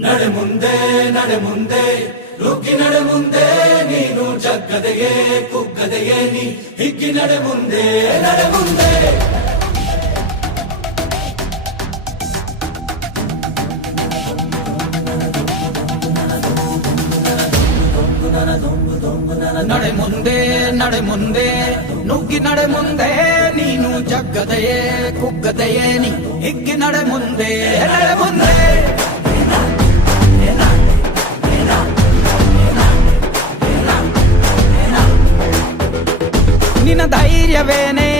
ನಡೆ ಮುಂದೆ ನಡೆ ಮುಂದೆ ನುಗ್ಗಿ ನಡೆ ಮುಂದೆ ನೀನು ಜಗ್ಗದೆಯೇ ಕುಗ್ಗದೆಯೇ ನೀ ಹಿಗ್ಗಿ ನಡೆ ಮುಂದೆ ನಡೆ ಮುಂದೆ ನಡೆ ಮುಂದೆ ನಡೆ ಮುಂದೆ ನುಗ್ಗಿ ನಡೆ ಮುಂದೆ ನೀನು ಜಗ್ಗದೆಯೇ ಕುಗ್ಗದೆಯೇ ನೀ ಹಿಗ್ಗಿ ನಡೆ ಮುಂದೆ ನಡೆ ಮುಂದೆ ನಿನ್ನ ಧೈರ್ಯವೇನೇ